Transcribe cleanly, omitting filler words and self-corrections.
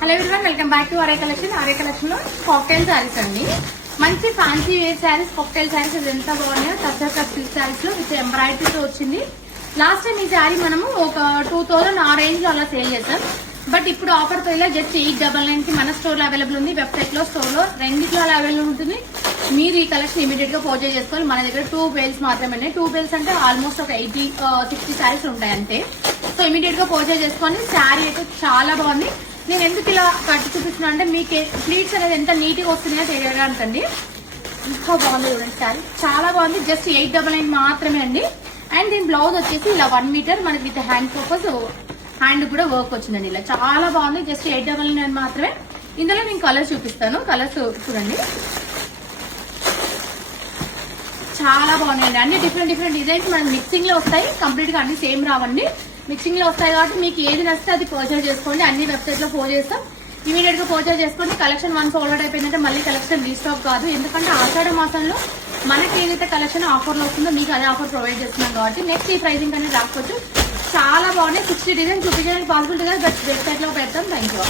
Hello everyone, welcome back to RA collection. RA collection లో cocktail saris అండి. మంచి fancy wear saris, cocktail saris ఎంత బాగున్నాయో. టస్సర్ సిల్క్ శారీస్ లో విత్ ఎంబ్రాయిడరీతో వచ్చింది. లాస్ట్ టైం ఈ శారీ మనము ఒక 2000 ఆ రేంజ్ లో అలా సేల్ చేస్తాం. బట్ ఇప్పుడు ఆఫర్ తో జస్ట్ 899 కి మన స్టోర్ లో అవైలబుల్ ఉంది. వెబ్సైట్ లో, స్టోర్ లో రెండిట్లో అవైలబుల్ ఉంటుంది. మీరు ఈ కలెక్షన్ ఇమీడియట్ గా పర్చేజ్ చేసుకోవాలి. మన దగ్గర 2 బేల్స్ మాత్రమే. 2 బేల్స్ అంటే ఆల్మోస్ట్ ఒక 60 శారీస్ ఉంటాయి అంతే. సో ఇమీడియట్ గా పర్చేజ్ చేసుకోండి. శారీ అయితే చాలా బాగుంది. నేను ఎందుకు ఇలా కట్టి చూపిస్తున్నా అంటే మీకు ప్లీట్స్ అనేది ఎంత నీట్ గా వస్తున్నాయో తెలియడానికండి. ఇంకా బాగుంది చూడండి, శారీ చాలా బాగుంది. జస్ట్ 899 మాత్రమే అండి. అండ్ దీని బ్లౌజ్ వచ్చేసి ఇలా 1 మీటర్ మనకి విత్ హ్యాండ్ పర్పస్, హ్యాండ్ కూడా వర్క్ వచ్చిందండి. ఇలా చాలా బాగుంది. జస్ట్ 899 మాత్రమే. ఇందులో నేను కలర్స్ చూపిస్తాను. కలర్స్ చూడండి, చాలా బాగున్నాయండి. అన్ని డిఫరెంట్ డిజైన్స్ మనకి మిక్సింగ్ లో వస్తాయి. కంప్లీట్ గా అన్ని సేమ్ రావండి, మిక్సింగ్ లో వస్తాయి. కాబట్టి మీకు ఏది నచ్చితే అది పర్చేజ్ చేసుకోండి. అన్ని వెబ్సైట్ లో పోస్ట్ చేస్తాం. ఇమీడియట్ గా పర్చేజ్ చేసుకోండి. కలెక్షన్ వన్స్ ఆల్రెడీ అయిపోయిందంటే మళ్ళీ కలెక్షన్ రీస్టాక్ కాదు. ఎందుకంటే ఆషాఢ మాసంలో మనకి ఏదైతే కలెక్షన్ ఆఫర్ లో వస్తుందో మీకు అదే ఆఫర్ ప్రొవైడ్ చేస్తున్నాం కాబట్టి నెక్స్ట్ ఈ ప్రైజింగ్ అనేది రాకపోవచ్చు. చాలా బాగున్నాయి. 60 డిజైన్ చూపించడానికి పాసిబిలిటీ కాదు, బట్ వెబ్సైట్ లో పెడతాం. Thank you.